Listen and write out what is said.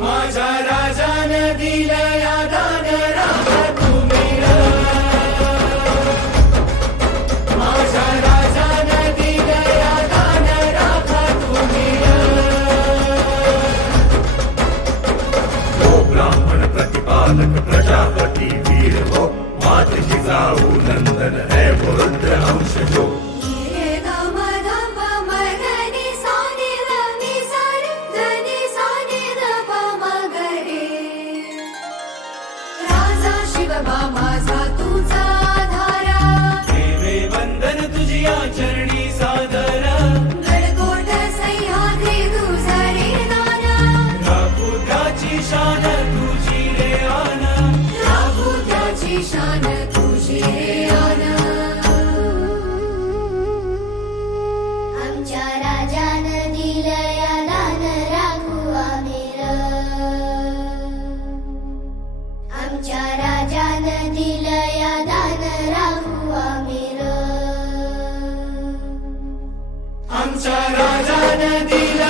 माझ्या राजान दिलया दान राखा तुम्ही र. माझ्या राजान दिलया दान राखा तुम्ही र. हो ब्राह्मण प्रतिपालक प्रजापती वीर हो, मात जिजाऊ नंदन है वो रुद्र अंश जो. माझा तुझा धारा, देवे वंदन तुझिया चरणी सादर. गडकोट सह्याद्री तुझा रे दाना, राखू त्याची शान तुझी रे आन. राखू त्याची शान तुझी रे आन. आमच्या राजानं दिलया दान राखू आम्ही र. आमच्या राजानं दिलया दान राखू आम्ही र. आमच्या राजान दिलया